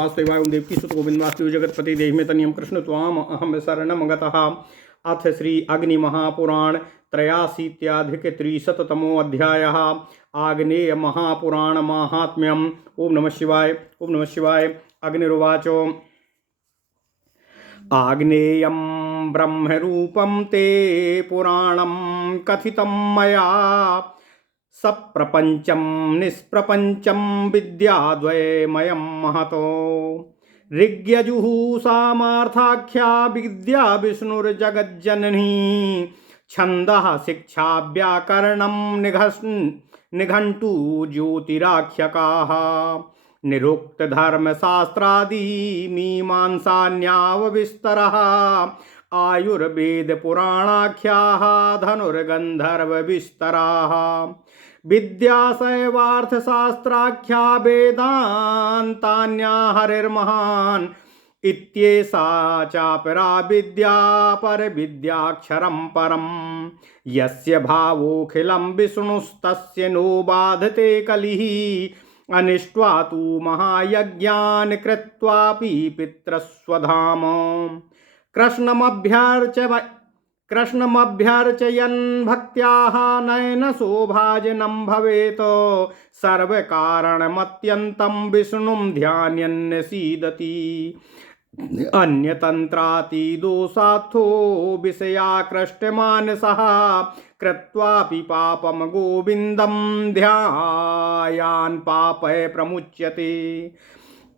वासुदेवाय ओं देवकी सुत गोविंद वासुदेव जगतपति देहिमेतनियम कृष्ण त्वाम अहम शरणम गतः। अथ श्री अग्नि महापुराण त्रयाशीत्याधिक त्रिशततमो अध्यायः। आग्नेय महापुराण माहात्म्यम्। ओम नमः शिवाय। ओम नमः शिवाय। अग्निरुवाच आग्नेयं ब्रह्मरूपं ते पुराणं कथितं मया सप्रपंचम निष्प्रपंचम विद्याद्वयमयं महतो ऋग्यजुः सामार्थाख्या विद्या विष्णुर्जगज्जननी छन्दः शिक्षा व्याकरणं निघण्टु ज्योतिराख्यकाः निरुक्त धर्मशास्त्रादि मीमांसान्यावविस्तरः आयुर्वेद पुराणाख्याः धनुर्गन्धर्वविस्तराः विद्याशैवार्थशास्त्राख्या वेदान्तान्या हरिर्महान् इत्येषा चापरा विद्या परविद्याक्षरं परं यस्य भावोऽखिलं विष्णुस्तस्य नो बाधते कलिः अनिष्ट्वा तु महायज्ञान् कृत्वापि पितृस्वधाम कृष्णमभ्यर्चयन् भक्त्याः नयन शोभाजनं भवेत् सर्वकारणमत्यन्तं विष्णुं ध्यायन् सीदति अन्यतन्त्रातिदोषार्थो विषयाकृष्टमानसः कृत्वापि पापं गोविन्दं ध्यायान् पापै प्रमुच्यते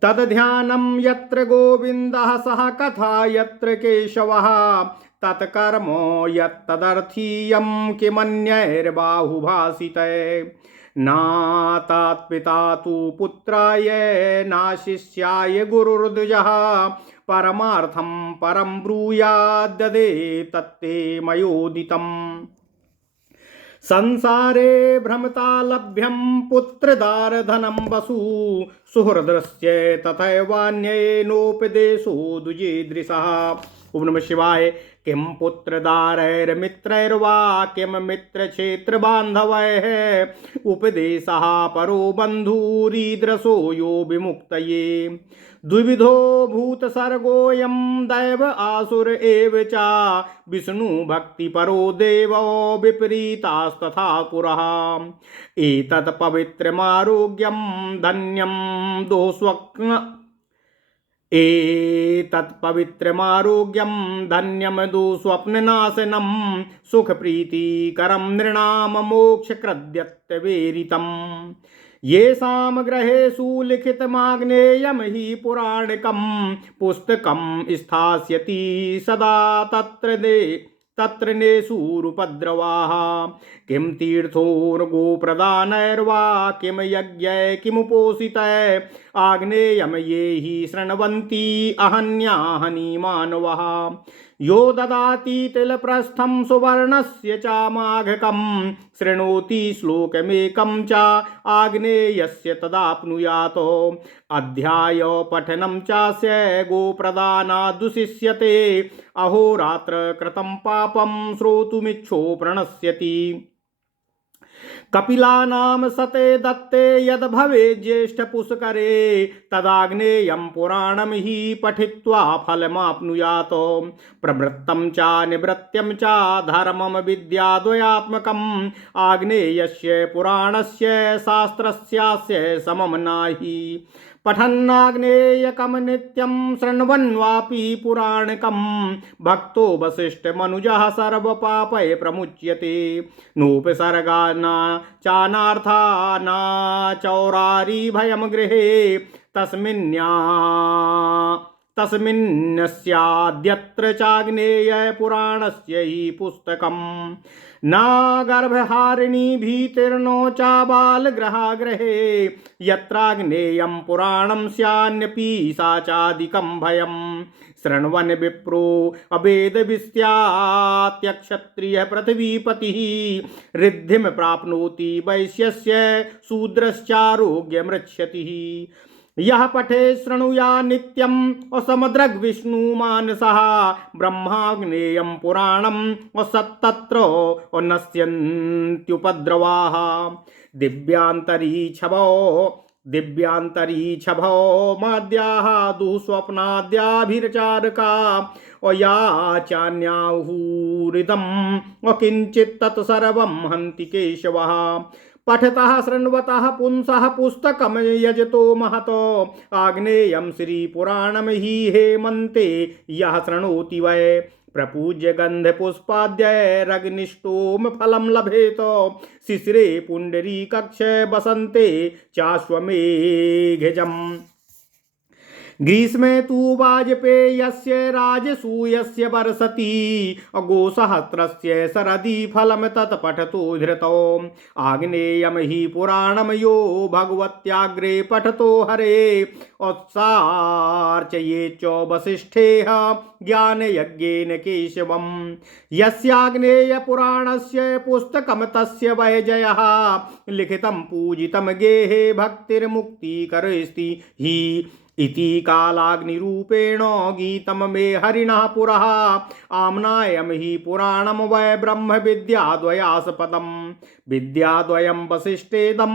तद्ध्यानं यत्र गोविन्दः सः कथा यत्र केशवः तत्कर्म यत्तदर्थीयं किमन्यैर्बाहुभाषिते नातात्पिता तु पुत्राय नाशिष्याय गुरुर्द्विजः परमार्थं परं ब्रूयाद्ददे तत्ते मयोदितम् संसारे भ्रमता लभ्यं पुत्रदारधनं वसु सुहृदस्य तथैवान्येनोपदेशो द्विजेदृशः। ओम नमः शिवाय। किं पुत्रदारैर्मित्रैर्वा किं मित्रक्षेत्रबान्धवैः उपदेशः परो बन्धुरीदृशो यो विमुक्तये द्विविधो भूतसर्गोऽयं दैव आसुर एव च विष्णु भक्तिपरो देवो विपरीतास्तथा पुरः एतत् पवित्रमारोग्यं धन्यं दुःस्वप्ननाशनं सुखप्रीतिकरं नृणां मोक्षकृद्यत्वेरितम् येषां ग्रहेषु लिखितमाग्नेयं हि पुराणकं पुस्तकं स्थास्यति सदा तत्र नेषुरुपद्रवाः किं तीर्थोर्गोप्रदानैर्वा किं यज्ञै किमुपोषितै आग्नेयं ये हि शृण्वन्ति अहन्याहनि मानवः यो ददाति तिलप्रस्थं सुवर्णस्य च माघकं शृणोति श्लोकमेकं च आग्नेयस्य तदाप्नुयात् अध्याय पठनं चास्य गोप्रदानादुशिष्यते अहोरात्र कृतं पापं श्रोतुमिच्छो प्रणश्यति कपिलानां सते दत्ते यद् भवेत् ज्येष्ठपुष्करे तदाग्नेयं पुराणं हि पठित्वा फलमाप्नुयात् प्रवृत्तं च निवृत्तं च धर्मं विद्याद्वयात्मकम् आग्नेयस्य पुराणस्य शास्त्रस्यास्य समं नाहि पठन्नाग्नेयकं नित्यं शृण्वन्वापि पुराणकं भक्तो वसिष्ठमनुजः सर्वपापै प्रमुच्यते नोपसर्गा न चानार्था न चौरारी भयं गृहे तस्मिन्नस्याद्यत्र चाग्नेय पुराणस्य हि पुस्तकम् न गर्भहारिणी भीतिर्नो च बालगृहागृहे यत्राग्नेयं पुराणं स्यान्यपि साचादिकं भयं शृण्वन् विप्रो अवेदविस्त्यात्यक्षत्रियः पृथ्वीपतिः रिद्धिं प्राप्नोति वैश्यस्य शूद्रश्चारोग्यमृच्छतिः यह पठे शृणुया नित्यम् असमदृग्विष्णुमानसः ब्रह्माग्नेयं पुराणम् असत्तत्र नश्यन्त्युपद्रवाः दिव्यांतरीक्षवो दिव्यांतरीक्षभो माद्याः दुःस्वप्नाद्याभिर्चारका या चान्याहुरिदं किञ्चित् तत्सर्वं हन्ति केशवः पठतः शृण्वतः पुंसः पुस्तकं यजतो महतो आग्नेयं श्रीपुराणं हि हेमन्ते यः शृणोति वै प्रपूज्य गन्धपुष्पाद्यैरग्निष्टोम फलं लभेत शिशिरे पुण्डरीकक्ष बसन्ते चाश्वमेघजम् ग्रीष्मे तु वाजपेयस्य राजसूयस्य वर्षति गोसहस्रस्य शरदि फलं तत्पठतो धृतो आग्नेयं हि पुराणं यो भगवत्याग्रे पठतो हरे उत्सार्चये च वसिष्ठेः ज्ञानयज्ञेन केशवम् यस्याग्नेयपुराणस्य पुस्तकं तस्य वैजयः लिखितं पूजितं गेहे भक्तिर्मुक्तिकरस्ति हि इति कालाग्निरूपेण गीतं मे हरिणः पुरः आम्नायं हि पुराणं वै ब्रह्मविद्याद्वयास्पदम् विद्याद्वयं वसिष्ठेदं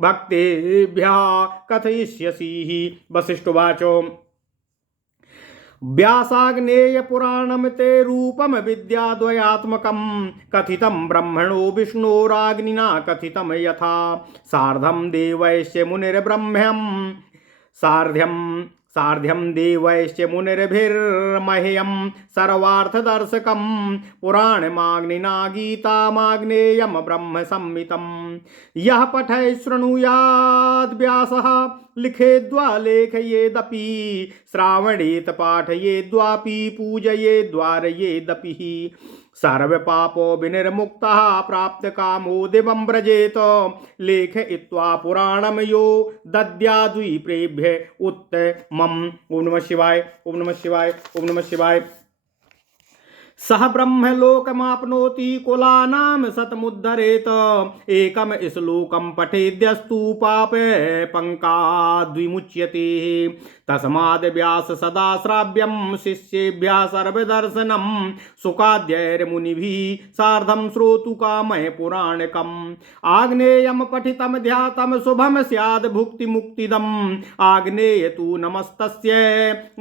भक्तेभ्यः कथयिष्यसि वसिष्ठोवाच व्यासाग्नेयपुराणं ते रूपं विद्याद्वयात्मकं कथितं ब्रह्मणो विष्णोराग्निना कथितं यथा सार्धं देवैश्च मुनिर्ब्रह्म्यं सार्ध्यं देवैश्च मुनिर्भिर्मह्यं सर्वार्थदर्शकं पुराणमाग्निना गीतामाग्नेयं ब्रह्मसंहितं यः पठेत् शृणुयाद् व्यासः लिखेद्वा लेखयेदपि श्रावणेत् पाठयेद्वापि पूजयेद्वा रयेदपि सर्वपापो विनिर्मुक्तः प्राप्तकामो दिवं व्रजेत लेखयित्वा पुराणं यो दद्याद्विप्रेभ्य उत्तमम्। ओम नमः शिवाय, ओम नमः शिवाय, ओम नमः शिवाय। सह ब्रह्मलोकमाप्नोति कुलानां शतमुद्धरेत एकम श्लोकं पठेद्यस्तु पापे पंकाद्विमुच्यते तस्माद् व्यास सदा श्राव्यं शिष्येभ्यः सर्वदर्शनं सुखाद्यैर्मुनिभिः सार्धं श्रोतुकामय पुराणकम् आग्नेयं पठितं ध्यातं शुभं स्याद् भुक्तिमुक्तिदम् आग्नेय तु नमस्तस्य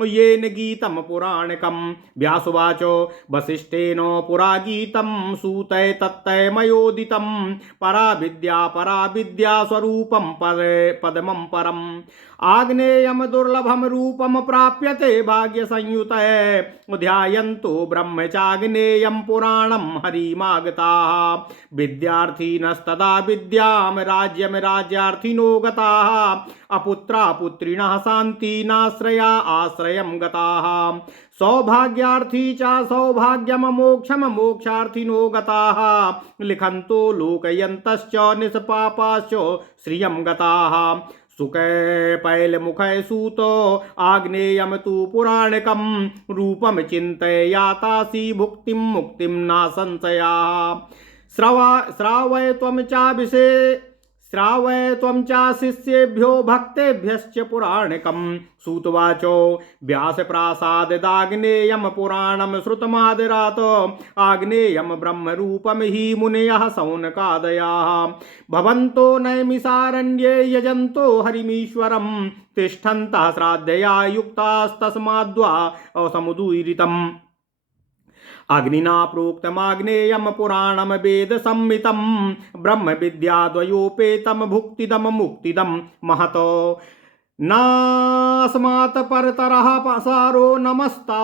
येन गीतं पुराणकम्। व्यासुवाच वसिष्ठेन पुरा गीतं सूतय तत्तय मयोदितं पराविद्या स्वरूपं पदमं परम् आग्नेयं दुर्लभं रूपं प्राप्यते भाग्यसंयुतये ध्यायन्तो ब्रह्मचाग्नेयं पुराणं हरिमागताः विद्यार्थिनस्तदा विद्यां राज्यं राज्यार्थिनो गताः अपुत्रा पुत्रिणः शान्तिनाश्रया आश्रयं गताः सौभाग्यार्थी च सौभाग्यम मोक्षम मोक्षार्थिनो गताः लिखन्तो लोकयन्तश्च निष्पापाश्च श्रियं गताः सुखे पैलमुखे सूतो आग्नेयं तु पुराणकं रूपं चिन्तयातासि भुक्तिं मुक्तिं न संशयः श्रावय त्वं च शिष्येभ्यो भक्तेभ्यश्च पुराणकं। सूतवाच व्यासप्रासादाग्नेयं पुराणं श्रुतमादरात् आग्नेयं ब्रह्मरूपं हि मुनयः शौनकादयः भवन्तो नैमिषारण्ये यजन्तो हरिमीश्वरं तिष्ठन्तः श्राद्धया युक्तास्तस्माद्वा असमुदीरितम् अग्निना प्रोक्तमाग्नेयं पुराणं वेदसंहितं ब्रह्मविद्याद्वयोपेतं भुक्तिदं मुक्तिदं महतो नास्मात् परतरः सारो नमस्ता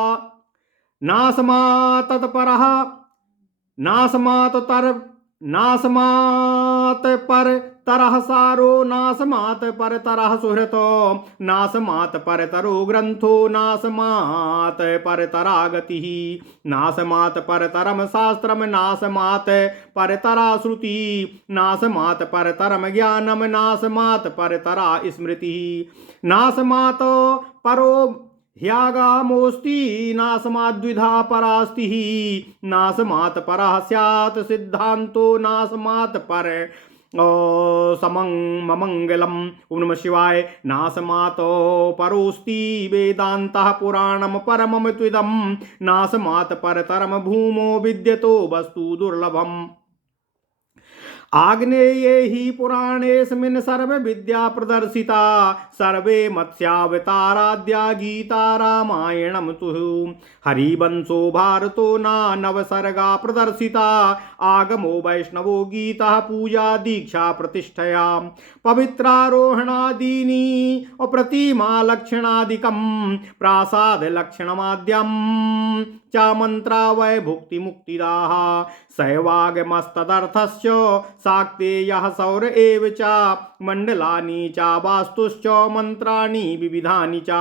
नास्मात् परतरः सारो नास्मात् परतरः सुहृतो नास्मात् परतरो ग्रंथो नास्मात् परतरा गतिः नास्मात् परतरम शास्त्रम नास्मात् परतरा श्रुति नास्मात् परतरम ज्ञानम नास्मात् परतरा स्मृतिः नास्मात् परो ह्यागामोऽस्ति नास्माद्विधा परास्तिः नास्मात् परः स्यात् सिद्धान्तो नास्मात् पर समंगलम्। ओम नमः शिवाय। नास्मात् परोस्ति वेदान्तः पुराणं परमं त्विदं नास्मात् परतरं भूमो विद्यतो वस्तु दुर्लभम् आग्नेये हि पुराणेऽस्मिन् सर्वविद्या प्रदर्शिता सर्वे मत्स्यावताराद्या गीता रामायणं तु हरिवंशो भारतो नवसर्गा प्रदर्शिता आगमो वैष्णवो गीता पूजा दीक्षा प्रतिष्ठया पवित्रारोहणादीनि प्रतिमा लक्षणादिकं प्रासाद लक्षणमाद्यं च मंत्रा वै भुक्ति मुक्तिदाः सैवागमस्तदर्थस्य शाक्तेयः सौर एव च मंडलानि च वास्तुश्च मंत्राणि विविधानि च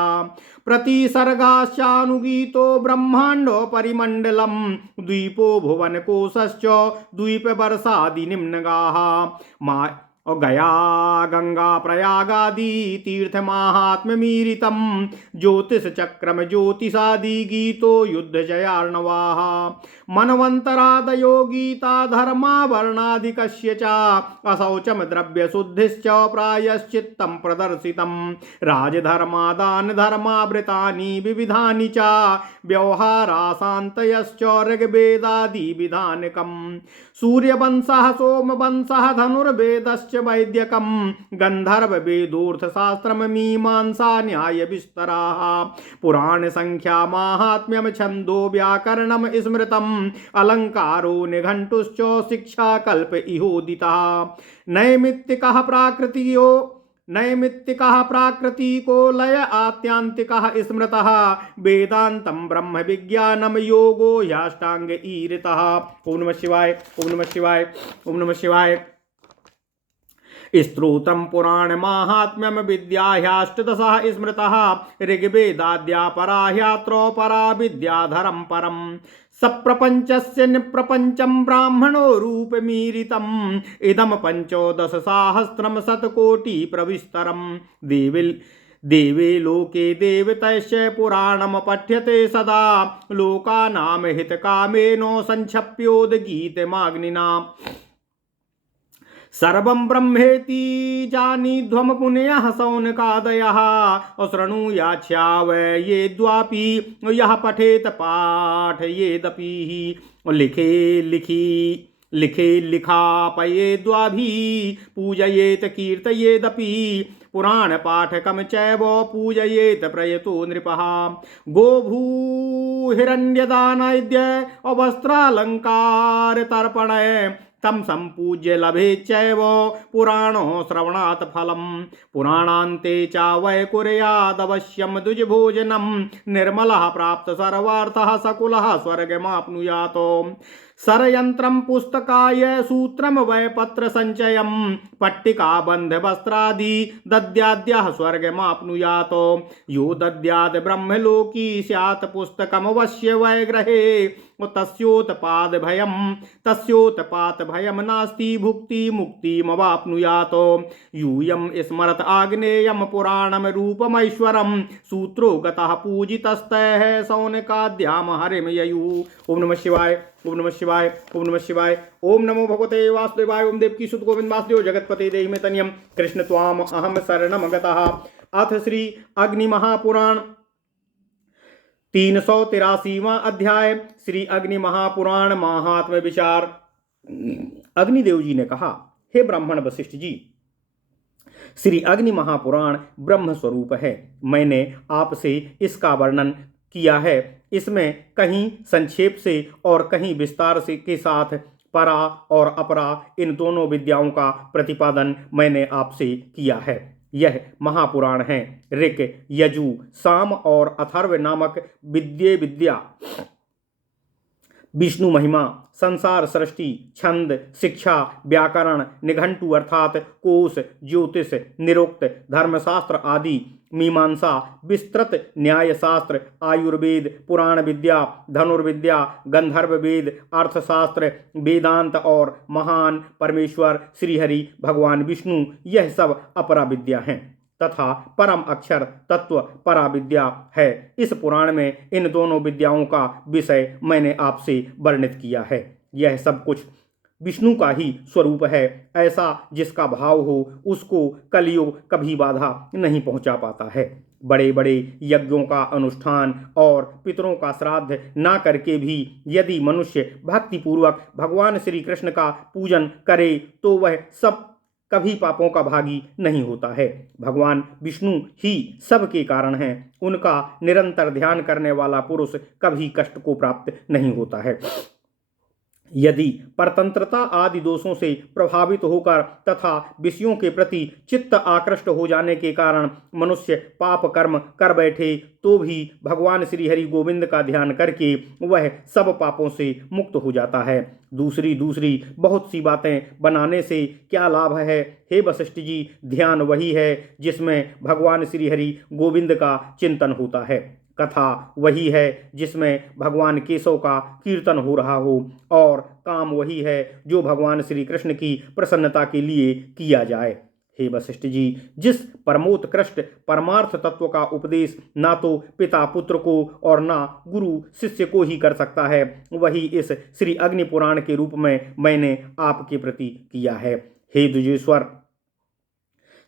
प्रतिसर्गाश्चानुगीतो ब्रह्मांडो परिमंडलम द्वीपो भुवनकोशश्च द्वीपवर्षादि निम्नगाः और गया गंगा प्रयागादि तीर्थ महात्म्यमीरितम ज्योतिष चक्रम ज्योतिषादि गीतो युद्ध जयार्णवाः मनवंतरादयो गीता धर्मा वर्णादिकस्य च अशौचम द्रव्य शुद्धिश्च प्रायश्चित्तं प्रदर्शितं राजधर्मा दान धर्मावृतानि विविधानि च व्यवहाराशान्तयश्च ऋग्वेदादि विधानकम् सूर्यवंशः सोमवंशः धनुर्वेदश्च वैद्यकं गंधर्व वेदोर्थशास्त्रम मीमांसा न्याय विस्तराः पुराण संख्या माहात्म्यम छंदो व्याकरणम स्मृतम अलंकारो निघंटुश्च शिक्षा कल्प इहोदिता नैमित्तिकः प्राकृतिको लय आत्यांतिकः स्मृतः वेदांतं ब्रह्म विज्ञानम योगो ह्याष्टांग ईरितः। ओम नमः शिवाय ओम नमः शिवाय ओम नमः शिवाय। स्तोत्रम पुराण माहात्म्यम विद्या ह्याष्टदशः स्मृतः ऋग्वेदाद्या परा ह्यात्रो परा विद्याधरम परम सप्रपंचस्य निप्रपंचम ब्राह्मणो रूपमीरितम् इदम पंचोदश सहस्रम शतकोटि प्रविस्तरम देवे लोके देवतैश्च पुराणम पठ्यते सदा लोकानां हितकामेनो संक्षप्योदगीतमाग्निना सर्वं ब्रह्मेति जानीध्वम पुनयः सौनकादयः शृणुयाच्छाव ये द्वापि यः पठेत पाठयेदपि लिखे लिखापये द्वाभि पूजयेत कीर्तयेदपि पुराण पाठकम चैव पूजयेत प्रयतो नृपः गोभू हिरण्यदानैद्य वस्त्रालंकार तर्पणय तम संपूज्य लभे चैव पुराणो श्रवणात् फलम पुराणान्ते च वै कुर्यादवश्यं द्विजभोजनं निर्मलः प्राप्त सर्वार्थः सकुलः स्वर्गमाप्नुयात् सरयंत्रम पुस्तकाय सूत्रम वै पत्र संचयम पट्टिका बंध वस्त्रादि दद्याद्यः स्वर्गमाप्नुयात् यो दद्याद् ब्रह्मलोकी स्यात् पुस्तकम वश्य वै ग्रहे तस्योत्पाद भयम नास्ति भुक्ति मुक्तिमवाप्नुयात् यूयं स्मरत आग्नेयं पुराणम रूपमैश्वरं सूत्रो गतः पूजितस्तैः सौनकाद्याम हरिम ययुः। ओम नमः शिवाय ओम नमः शिवाय ओम नमः शिवाय। ओम नमो भगवते वासुदेवाय। ओम देवकी सुत गोविंद वासुदेव जगतपते देहि में तनियम कृष्ण त्वाम अहम शरणम गतः। अथ श्री अग्नि महापुराण 383वां अध्याय श्री अग्नि महापुराण महात्म्य विचार। अग्निदेव जी ने कहा, हे ब्राह्मण वशिष्ठ जी, श्री अग्नि महापुराण ब्रह्म स्वरूप है। मैंने आपसे इसका वर्णन किया है। इसमें कहीं संक्षेप से और कहीं विस्तार से के साथ परा और अपरा इन दोनों विद्याओं का प्रतिपादन मैंने आपसे किया है। यह महापुराण है। ऋक, यजु, साम और अथर्व नामक विद्या विष्णु महिमा, संसार सृष्टि, छंद, शिक्षा, व्याकरण, निघंटु अर्थात कोश, ज्योतिष, निरुक्त, धर्मशास्त्र आदि, मीमांसा, विस्तृत न्यायशास्त्र, आयुर्वेद, पुराण विद्या, धनुर्विद्या, गंधर्व वेद, अर्थशास्त्र, वेदांत और महान परमेश्वर श्रीहरि भगवान विष्णु, यह सब अपरा विद्या हैं तथा परम अक्षर तत्व परा विद्या है। इस पुराण में इन दोनों विद्याओं का विषय मैंने आपसे वर्णित किया है। यह सब कुछ विष्णु का ही स्वरूप है। ऐसा जिसका भाव हो उसको कलयुग कभी बाधा नहीं पहुंचा पाता है। बड़े बड़े यज्ञों का अनुष्ठान और पितरों का श्राद्ध ना करके भी यदि मनुष्य भक्तिपूर्वक भगवान श्री कृष्ण का पूजन करे तो वह सब कभी पापों का भागी नहीं होता है। भगवान विष्णु ही सबके कारण हैं। उनका निरंतर ध्यान करने वाला पुरुष कभी कष्ट को प्राप्त नहीं होता है। यदि परतंत्रता आदि दोषों से प्रभावित होकर तथा विषयों के प्रति चित्त आकृष्ट हो जाने के कारण मनुष्य पाप कर्म कर बैठे तो भी भगवान श्री हरि गोविंद का ध्यान करके वह सब पापों से मुक्त हो जाता है। दूसरी बहुत सी बातें बनाने से क्या लाभ है? हे वशिष्ठ जी, ध्यान वही है जिसमें भगवान श्री हरि गोविंद का चिंतन होता है। कथा वही है जिसमें भगवान केशव का कीर्तन हो रहा हो, और काम वही है जो भगवान श्री कृष्ण की प्रसन्नता के लिए किया जाए। हे वशिष्ठ जी, जिस परमोत्कृष्ट परमार्थ तत्व का उपदेश ना तो पिता पुत्र को और ना गुरु शिष्य को ही कर सकता है, वही इस श्री अग्नि पुराण के रूप में मैंने आपके प्रति किया है। हे द्विजेश्वर,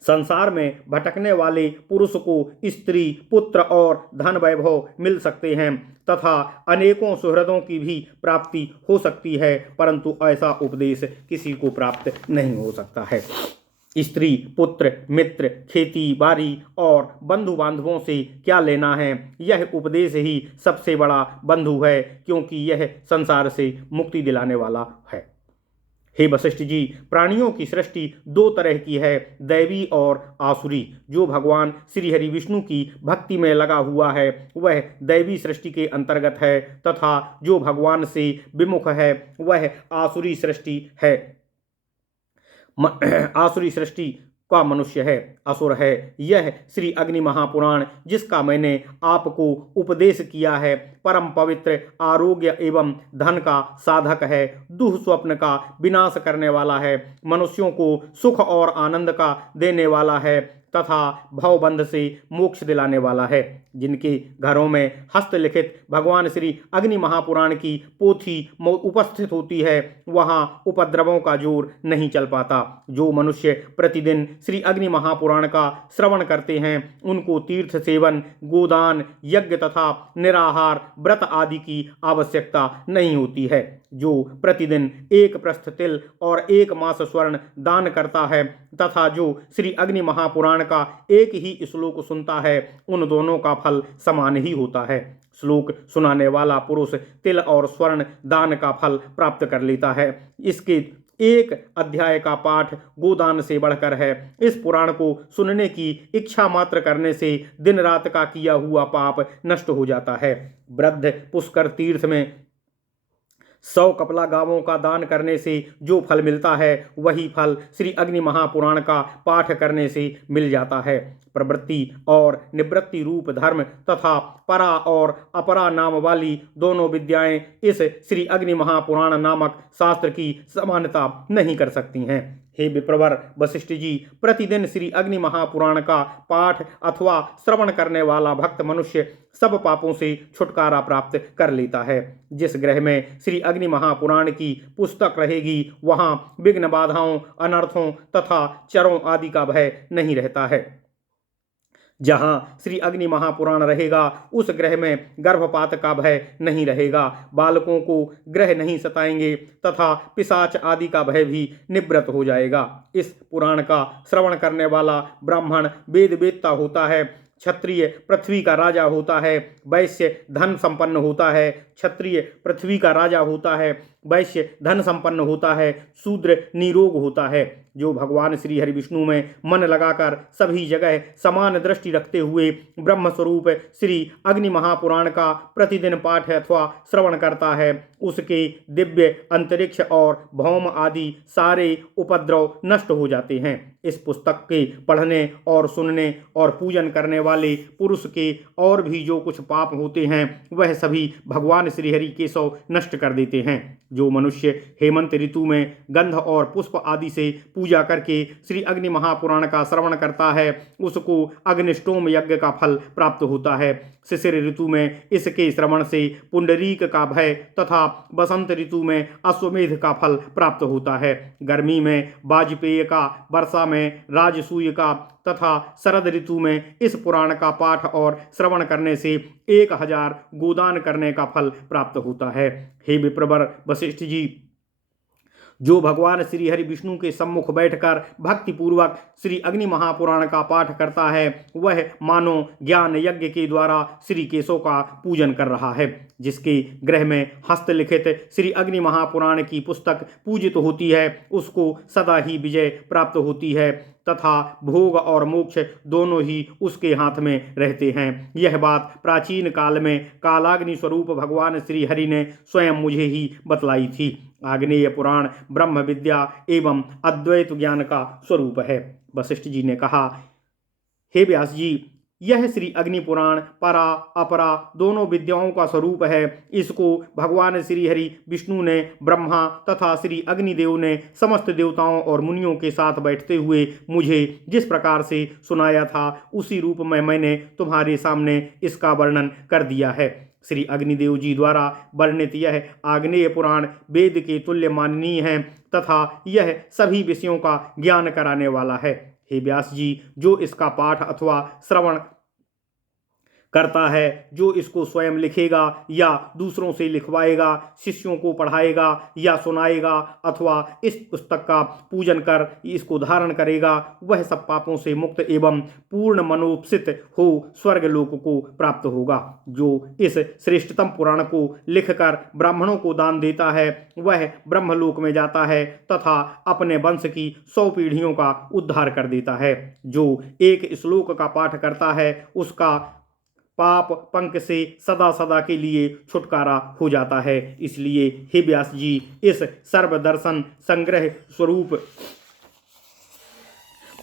संसार में भटकने वाले पुरुष को स्त्री पुत्र और धन वैभव मिल सकते हैं तथा अनेकों सुहृदों की भी प्राप्ति हो सकती है, परंतु ऐसा उपदेश किसी को प्राप्त नहीं हो सकता है। स्त्री पुत्र मित्र खेती बाड़ी और बंधु बांधवों से क्या लेना है? यह उपदेश ही सबसे बड़ा बंधु है, क्योंकि यह संसार से मुक्ति दिलाने वाला है। हे वशिष्ठ जी, प्राणियों की सृष्टि दो तरह की है, दैवी और आसुरी। जो भगवान श्री हरि विष्णु की भक्ति में लगा हुआ है वह दैवी सृष्टि के अंतर्गत है, तथा जो भगवान से विमुख है वह आसुरी सृष्टि है। आसुरी सृष्टि का मनुष्य है, असुर है। यह श्री अग्नि महापुराण जिसका मैंने आपको उपदेश किया है परम पवित्र, आरोग्य एवं धन का साधक है, दुःस्वप्न का विनाश करने वाला है, मनुष्यों को सुख और आनंद का देने वाला है तथा भवबंध से मोक्ष दिलाने वाला है। जिनके घरों में हस्तलिखित भगवान श्री अग्नि महापुराण की पोथी उपस्थित होती है वहाँ उपद्रवों का जोर नहीं चल पाता। जो मनुष्य प्रतिदिन श्री अग्नि महापुराण का श्रवण करते हैं उनको तीर्थ सेवन, गोदान, यज्ञ तथा निराहार व्रत आदि की आवश्यकता नहीं होती है। जो प्रतिदिन एक प्रस्थ तिल और एक मास स्वर्ण दान करता है तथा जो श्री अग्नि महापुराण का एक ही श्लोक सुनता है, उन दोनों का फल समान ही होता है। श्लोक सुनाने वाला पुरुष तिल और स्वर्ण दान का फल प्राप्त कर लेता है। इसके एक अध्याय का पाठ गोदान से बढ़कर है। इस पुराण को सुनने की इच्छा मात्र करने से दिन रात का किया हुआ पाप नष्ट हो जाता है। वृद्ध पुष्कर तीर्थ में 100 कपला गांवों का दान करने से जो फल मिलता है वही फल श्री अग्नि महापुराण का पाठ करने से मिल जाता है। प्रवृत्ति और निवृत्ति रूप धर्म तथा परा और अपरा नाम वाली दोनों विद्याएं इस श्री अग्नि महापुराण नामक शास्त्र की समानता नहीं कर सकती हैं। हे विप्रवर वशिष्ठ जी, प्रतिदिन श्री अग्नि महापुराण का पाठ अथवा श्रवण करने वाला भक्त मनुष्य सब पापों से छुटकारा प्राप्त कर लेता है। जिस ग्रह में श्री अग्नि महापुराण की पुस्तक रहेगी वहाँ विघ्न बाधाओं, अनर्थों तथा चरों आदि का भय नहीं रहता है। जहाँ श्री अग्नि महापुराण रहेगा उस ग्रह में गर्भपात का भय नहीं रहेगा, बालकों को ग्रह नहीं सताएंगे तथा पिशाच आदि का भय भी निवृत्त हो जाएगा। इस पुराण का श्रवण करने वाला ब्राह्मण वेद वेत्ता होता है, क्षत्रिय पृथ्वी का राजा होता है, वैश्य धन संपन्न होता है, क्षत्रिय पृथ्वी का राजा होता है, वैश्य धन संपन्न होता है, शूद्र निरोग होता है। जो भगवान श्री हरि विष्णु में मन लगाकर सभी जगह समान दृष्टि रखते हुए ब्रह्म स्वरूप श्री अग्नि महापुराण का प्रतिदिन पाठ अथवा श्रवण करता है उसके दिव्य अंतरिक्ष और भौम आदि सारे उपद्रव नष्ट हो जाते हैं। इस पुस्तक के पढ़ने और सुनने और पूजन करने वाले पुरुष के और भी जो कुछ पाप होते हैं वह सभी भगवान श्री हरि केशव नष्ट कर देते हैं। जो मनुष्य हेमंत ऋतु में गंध और पुष्प आदि से पूजा करके श्री अग्नि महापुराण का श्रवण करता है उसको अग्निष्टोम यज्ञ का फल प्राप्त होता है। शिशिर ऋतु में इसके श्रवण से पुंडरीक का भय तथा बसंत ऋतु में अश्वमेध का फल प्राप्त होता है। गर्मी में वाजपेय का, वर्षा में राजसूय का तथा शरद ऋतु में इस पुराण का पाठ और श्रवण करने से 1000 गोदान करने का फल प्राप्त होता है। हे विप्रवर वशिष्ठ जी, जो भगवान श्री हरि विष्णु के सम्मुख बैठकर भक्ति पूर्वक श्री अग्नि महापुराण का पाठ करता है, वह मानो ज्ञान यज्ञ के द्वारा श्री केशव का पूजन कर रहा है। जिसके गृह में हस्तलिखित श्री अग्नि महापुराण की पुस्तक पूजित होती है, उसको सदा ही विजय प्राप्त होती है तथा भोग और मोक्ष दोनों ही उसके हाथ में रहते हैं। यह बात प्राचीन काल में कालाग्नि स्वरूप भगवान श्री हरि ने स्वयं मुझे ही बतलाई थी। आग्नेय पुराण ब्रह्म विद्या एवं अद्वैत ज्ञान का स्वरूप है। वशिष्ठ जी ने कहा, हे व्यास जी, यह श्री अग्नि पुराण परा अपरा दोनों विद्याओं का स्वरूप है। इसको भगवान श्री हरि विष्णु ने ब्रह्मा तथा श्री अग्निदेव ने समस्त देवताओं और मुनियों के साथ बैठते हुए मुझे जिस प्रकार से सुनाया था, उसी रूप में मैंने तुम्हारे सामने इसका वर्णन कर दिया है। श्री अग्निदेव जी द्वारा वर्णित यह आग्नेय पुराण वेद के तुल्य माननीय है तथा यह सभी विषयों का ज्ञान कराने वाला है। हे व्यास जी, जो इसका पाठ अथवा श्रवण करता है, जो इसको स्वयं लिखेगा या दूसरों से लिखवाएगा, शिष्यों को पढ़ाएगा या सुनाएगा अथवा इस पुस्तक का पूजन कर इसको धारण करेगा, वह सब पापों से मुक्त एवं पूर्ण मनोपसित हो स्वर्ग लोक को प्राप्त होगा। जो इस श्रेष्ठतम पुराण को लिखकर ब्राह्मणों को दान देता है, वह ब्रह्मलोक में जाता है तथा अपने वंश की 100 पीढ़ियों का उद्धार कर देता है। जो एक श्लोक का पाठ करता है, उसका पाप पंक से सदा सदा के लिए छुटकारा हो जाता है। इसलिए हे व्यास जी, इस सर्वदर्शन संग्रह स्वरूप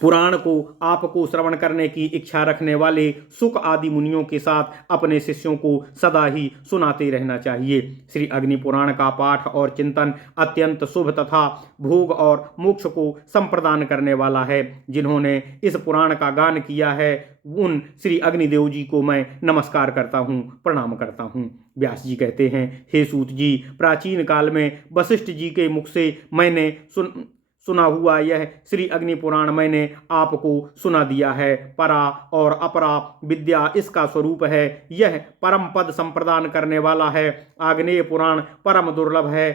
पुराण को आपको श्रवण करने की इच्छा रखने वाले सुख आदि मुनियों के साथ अपने शिष्यों को सदा ही सुनाते रहना चाहिए। श्री अग्नि पुराण का पाठ और चिंतन अत्यंत शुभ तथा भोग और मोक्ष को संप्रदान करने वाला है। जिन्होंने इस पुराण का गान किया है, उन श्री अग्निदेव जी को मैं नमस्कार करता हूँ, प्रणाम करता हूँ। व्यास जी कहते हैं, हे सूत जी, प्राचीन काल में वशिष्ठ जी के मुख से मैंने सुना हुआ यह श्री अग्नि पुराण मैंने आपको सुना दिया है। परा और अपरा विद्या इसका स्वरूप है। यह परम पद संप्रदान करने वाला है। आग्नेय पुराण परम दुर्लभ है।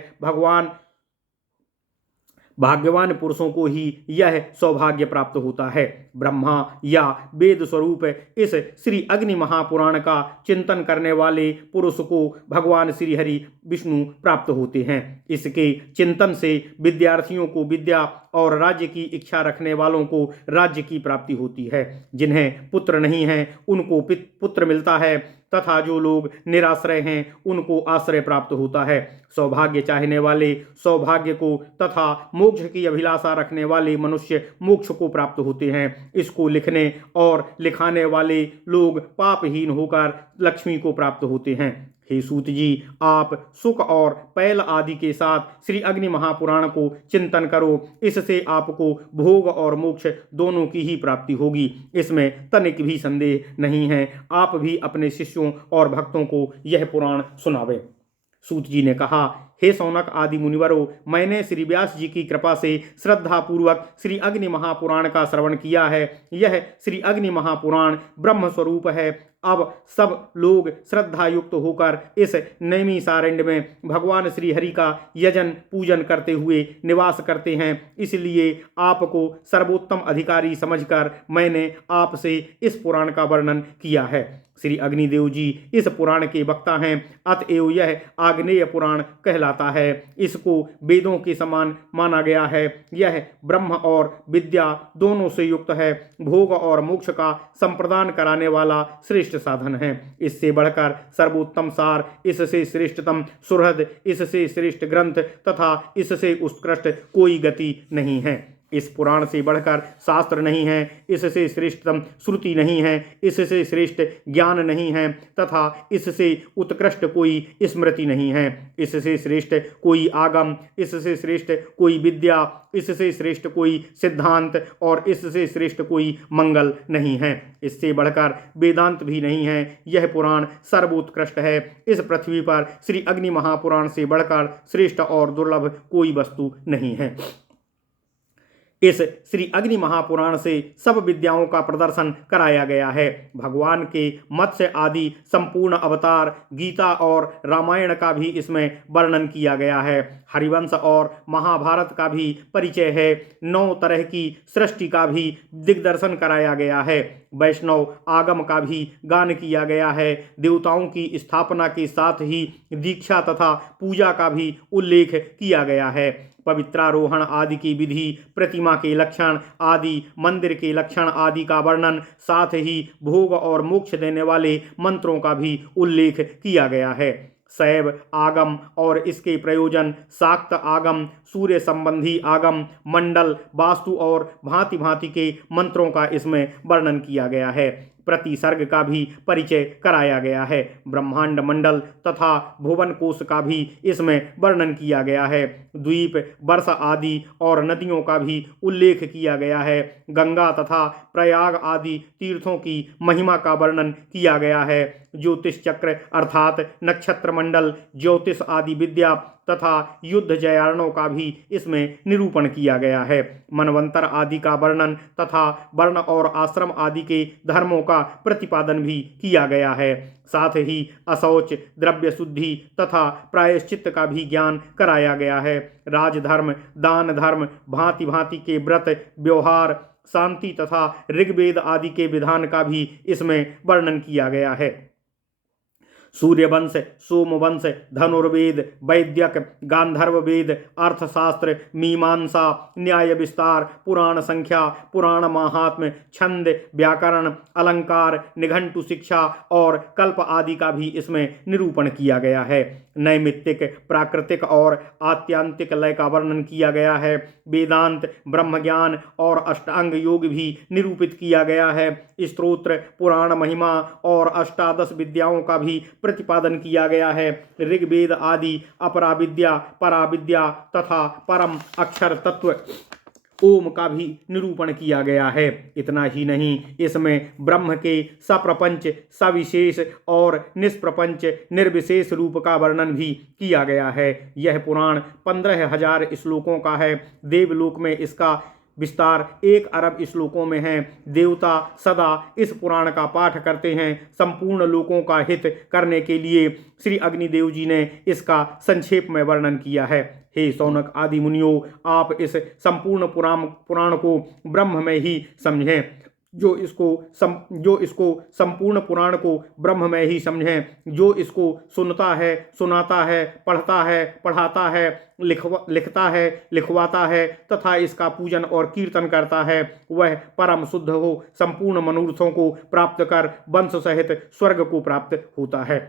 भाग्यवान पुरुषों को ही यह सौभाग्य प्राप्त होता है। ब्रह्मा या वेद स्वरूप इस श्री अग्नि महापुराण का चिंतन करने वाले पुरुष को भगवान श्री हरि विष्णु प्राप्त होते हैं। इसके चिंतन से विद्यार्थियों को विद्या और राज्य की इच्छा रखने वालों को राज्य की प्राप्ति होती है। जिन्हें पुत्र नहीं है, उनको पुत्र मिलता है तथा जो लोग निराश्रय हैं, उनको आश्रय प्राप्त होता है। सौभाग्य चाहने वाले सौभाग्य को तथा मोक्ष की अभिलाषा रखने वाले मनुष्य मोक्ष को प्राप्त होते हैं। इसको लिखने और लिखाने वाले लोग पापहीन होकर लक्ष्मी को प्राप्त होते हैं। हे सूत जी, आप सुख और पैल आदि के साथ श्री अग्नि महापुराण को चिंतन करो। इससे आपको भोग और मोक्ष दोनों की ही प्राप्ति होगी, इसमें तनिक भी संदेह नहीं है। आप भी अपने शिष्यों और भक्तों को यह पुराण सुनावें। सूत जी ने कहा, हे सौनक आदि मुनिवरों, मैंने श्री व्यास जी की कृपा से श्रद्धा पूर्वक श्री अग्नि महापुराण का श्रवण किया है। यह श्री अग्नि महापुराण ब्रह्म स्वरूप है। अब सब लोग श्रद्धा युक्त होकर इस नैमिषारण्य में भगवान श्री हरि का यजन पूजन करते हुए निवास करते हैं। इसलिए आपको सर्वोत्तम अधिकारी समझकर मैंने आपसे इस पुराण का वर्णन किया है। श्री अग्निदेव जी इस पुराण के वक्ता हैं, अतएव यह आग्नेय पुराण कहलाता है। इसको वेदों के समान माना गया है। यह ब्रह्म और विद्या दोनों से युक्त है। भोग और मोक्ष का संप्रदान कराने वाला श्रेष्ठ साधन है। इससे बढ़कर सर्वोत्तम सार, इससे श्रेष्ठतम सुहृद, इससे श्रेष्ठ ग्रंथ तथा इससे उत्कृष्ट कोई गति नहीं है। इस पुराण से बढ़कर शास्त्र नहीं है, इससे श्रेष्ठतम श्रुति नहीं है, इससे श्रेष्ठ ज्ञान नहीं है तथा इससे उत्कृष्ट कोई स्मृति नहीं है। इससे श्रेष्ठ कोई आगम, इससे श्रेष्ठ कोई विद्या, इससे श्रेष्ठ कोई सिद्धांत और इससे श्रेष्ठ कोई मंगल नहीं है। इससे बढ़कर वेदांत भी नहीं है। यह पुराण सर्वोत्कृष्ट है। इस पृथ्वी पर श्री अग्नि महापुराण से बढ़कर श्रेष्ठ और दुर्लभ कोई वस्तु नहीं है। इस श्री अग्नि महापुराण से सब विद्याओं का प्रदर्शन कराया गया है। भगवान के मत्स्य आदि संपूर्ण अवतार, गीता और रामायण का भी इसमें वर्णन किया गया है। हरिवंश और महाभारत का भी परिचय है। 9 तरह की सृष्टि का भी दिग्दर्शन कराया गया है। वैष्णव आगम का भी गान किया गया है। देवताओं की स्थापना के साथ ही दीक्षा तथा पूजा का भी उल्लेख किया गया है। पवित्रारोहण आदि की विधि, प्रतिमा के लक्षण आदि, मंदिर के लक्षण आदि का वर्णन, साथ ही भोग और मोक्ष देने वाले मंत्रों का भी उल्लेख किया गया है। शैव आगम और इसके प्रयोजन, शाक्त आगम, सूर्य संबंधी आगम, मंडल, वास्तु और भांति भांति के मंत्रों का इसमें वर्णन किया गया है। प्रतिसर्ग का भी परिचय कराया गया है। ब्रह्मांड मंडल तथा भुवन कोश का भी इसमें वर्णन किया गया है। द्वीप, वर्षा आदि और नदियों का भी उल्लेख किया गया है। गंगा तथा प्रयाग आदि तीर्थों की महिमा का वर्णन किया गया है। ज्योतिष चक्र अर्थात नक्षत्र मंडल, ज्योतिष आदि विद्या तथा युद्ध जयारणों का भी इसमें निरूपण किया गया है। मनवंतर आदि का वर्णन तथा वर्ण और आश्रम आदि के धर्मों का प्रतिपादन भी किया गया है। साथ ही अशौच, द्रव्य शुद्धि तथा प्रायश्चित का भी ज्ञान कराया गया है। राजधर्म, दान धर्म, भांति भांति के व्रत, व्यवहार, शांति तथा ऋग्वेद आदि के विधान का भी इसमें वर्णन किया गया है। सूर्यवंश, सोमवंश, धनुर्वेद, वैद्यक, गांधर्व वेद, अर्थशास्त्र, मीमांसा, न्याय विस्तार, पुराण संख्या, पुराण महात्म्य, छंद, व्याकरण, अलंकार, निघंटु शिक्षा और कल्प आदि का भी इसमें निरूपण किया गया है। नैमित्तिक, प्राकृतिक और आत्यांतिक लय का वर्णन किया गया है। वेदांत, ब्रह्मज्ञान और अष्टांग योग भी निरूपित किया गया है। स्तोत्र, पुराण महिमा और अष्टादश विद्याओं का भी प्रतिपादन किया गया है। ऋग्वेद आदि अपराविद्या, पराविद्या तथा परम अक्षर तत्व ओम का भी निरूपण किया गया है। इतना ही नहीं, इसमें ब्रह्म के सप्रपंच, सविशेष और निष्प्रपंच निर्विशेष रूप का वर्णन भी किया गया है। यह पुराण 15,000 श्लोकों का है। देवलोक में इसका विस्तार 1 अरब श्लोकों में है। देवता सदा इस पुराण का पाठ करते हैं। संपूर्ण लोकों का हित करने के लिए श्री अग्निदेव जी ने इसका संक्षेप में वर्णन किया है। हे शौनक आदि मुनियों, आप इस संपूर्ण पुराण को ब्रह्म में ही समझें। जो इसको संपूर्ण पुराण को ब्रह्म में ही समझें। जो इसको सुनता है, सुनाता है, पढ़ता है, पढ़ाता है, लिखता है, लिखवाता है तथा इसका पूजन और कीर्तन करता है, वह परम शुद्ध हो संपूर्ण मनोरथों को प्राप्त कर वंश सहित स्वर्ग को प्राप्त होता है।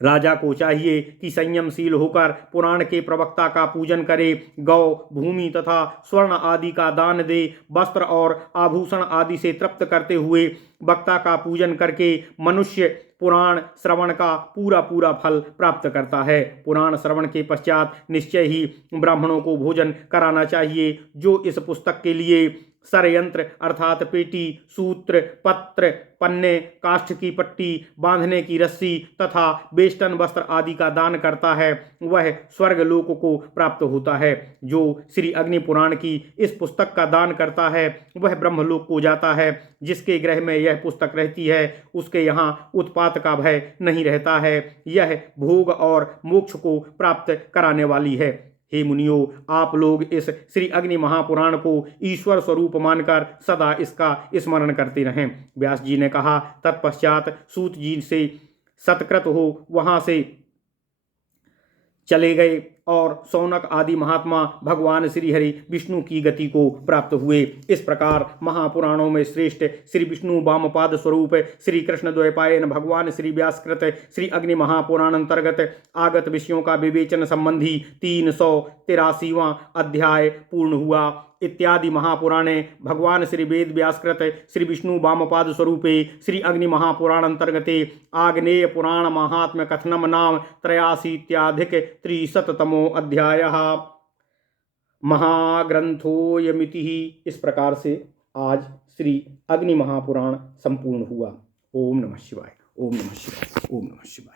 राजा को चाहिए कि संयमशील होकर पुराण के प्रवक्ता का पूजन करे, गौ, भूमि तथा स्वर्ण आदि का दान दे, वस्त्र और आभूषण आदि से तृप्त करते हुए वक्ता का पूजन करके मनुष्य पुराण श्रवण का पूरा पूरा फल प्राप्त करता है। पुराण श्रवण के पश्चात निश्चय ही ब्राह्मणों को भोजन कराना चाहिए। जो इस पुस्तक के लिए सरयंत्र अर्थात पेटी, सूत्र, पत्र, पन्ने, काष्ठ की पट्टी, बांधने की रस्सी तथा वेष्टन वस्त्र आदि का दान करता है, वह स्वर्ग लोक को प्राप्त होता है। जो श्री अग्नि पुराण की इस पुस्तक का दान करता है, वह ब्रह्मलोक को जाता है। जिसके गृह में यह पुस्तक रहती है, उसके यहाँ उत्पात का भय नहीं रहता है। यह भोग और मोक्ष को प्राप्त कराने वाली है। हे मुनियों, आप लोग इस श्री अग्नि महापुराण को ईश्वर स्वरूप मानकर सदा इसका स्मरण करते रहें। व्यास जी ने कहा। तत्पश्चात सूत जी से सत्कृत हो वहां से चले गए। और शौनक आदि महात्मा भगवान श्री हरि विष्णु की गति को प्राप्त हुए। इस प्रकार महापुराणों में श्रेष्ठ श्री विष्णु वामपाद स्वरूप श्री कृष्ण द्वैपायन भगवान श्री व्यासकृत श्री अग्नि महापुराण अंतर्गत आगत विषयों का विवेचन संबंधी 383वां अध्याय पूर्ण हुआ। इत्यादि महापुराणे भगवान श्री वेद व्यासकृत श्री विष्णु वामपाद स्वरूपे श्री अग्नि महापुराण अंतर्गते आग्नेय पुराण महात्म्य कथनम नाम 83 त्रिशततमो अध्यायः महाग्रंथोयमिति। इस प्रकार से आज श्री अग्नि महापुराण संपूर्ण हुआ। ओम नमः शिवाय, ओम नमः शिवाय, ओम नमः शिवाय।